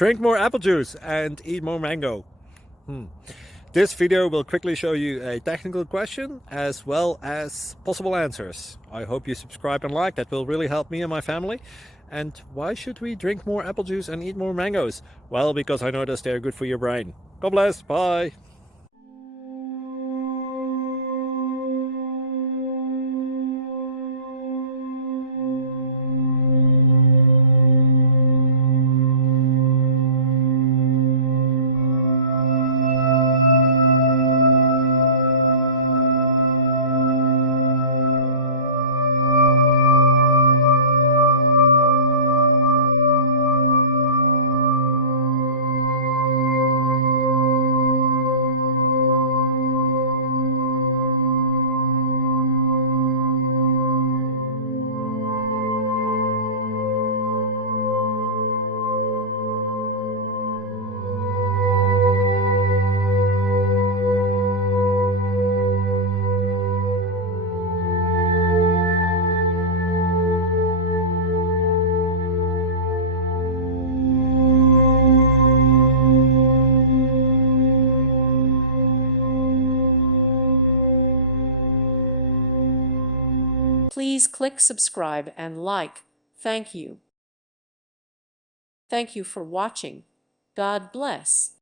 Drink more apple juice and eat more mango. This video will quickly show you a technical question as well as possible answers. I hope you subscribe and like, that will really help me and my family. And why should we drink more apple juice and eat more mangoes? Well, because I noticed they're good for your brain. God bless, bye! Please click subscribe and like. Thank you. Thank you for watching. God bless.